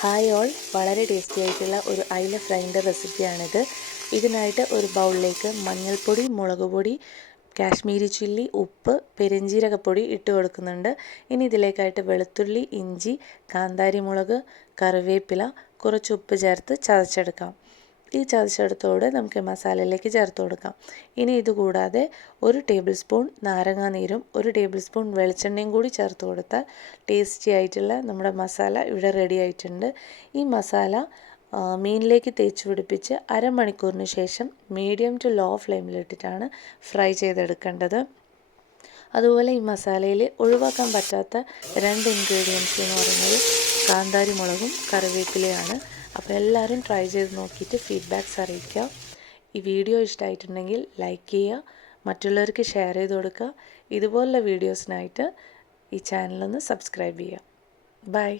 Hi all, വളരെ tasty ആയിട്ടുള്ള ഒരു അയില ഫ്രൈൻ്റെ റെസിപ്പിയാണിത്. ഇതിനായിട്ട് ഒരു ബൗളിലേക്ക് മഞ്ഞൾപ്പൊടി, മുളക് പൊടി, കാശ്മീരി ചില്ലി, ഉപ്പ്, പെരുംജീരകപ്പൊടി ഇട്ട് കൊടുക്കുന്നുണ്ട്. ഇനി ഇതിലേക്കായിട്ട് വെളുത്തുള്ളി, ഇഞ്ചി, കാന്താരി മുളക്, കറിവേപ്പില, കുറച്ച് ഉപ്പ് ചേർത്ത് ചതച്ചെടുക്കാം. ഈ ചതച്ചെടുത്തോടെ നമുക്ക് മസാലയിലേക്ക് ചേർത്ത് കൊടുക്കാം. ഇനി ഇതുകൂടാതെ 1 ടേബിൾ സ്പൂൺ നാരങ്ങാനീരും 1 ടേബിൾ സ്പൂൺ വെളിച്ചെണ്ണയും കൂടി ചേർത്ത് കൊടുത്താൽ ടേസ്റ്റി ആയിട്ടുള്ള നമ്മുടെ മസാല ഇവിടെ റെഡി ആയിട്ടുണ്ട്. ഈ മസാല മീനിലേക്ക് തേച്ച് പിടിപ്പിച്ച് അരമണിക്കൂറിന് ശേഷം മീഡിയം ടു ലോ ഫ്ലെയിമിലിട്ടിട്ടാണ് ഫ്രൈ ചെയ്തെടുക്കേണ്ടത്. അതുപോലെ ഈ മസാലയിൽ ഒഴിവാക്കാൻ പറ്റാത്ത 2 ഇൻഗ്രീഡിയൻസ് എന്ന് പറയുന്നത് കാന്താരി മുളകും കറിവേപ്പിലയാണ്. അപ്പോൾ എല്ലാവരും ട്രൈ ചെയ്ത് നോക്കിയിട്ട് ഫീഡ്ബാക്ക്സ് അറിയിക്കുക. ഈ വീഡിയോ ഇഷ്ടമായിട്ടുണ്ടെങ്കിൽ ലൈക്ക് ചെയ്യുക, മറ്റുള്ളവർക്ക് ഷെയർ ചെയ്ത് കൊടുക്കുക. ഇതുപോലുള്ള വീഡിയോസിനായിട്ട് ഈ ചാനലൊന്ന് സബ്സ്ക്രൈബ് ചെയ്യുക. ബൈ.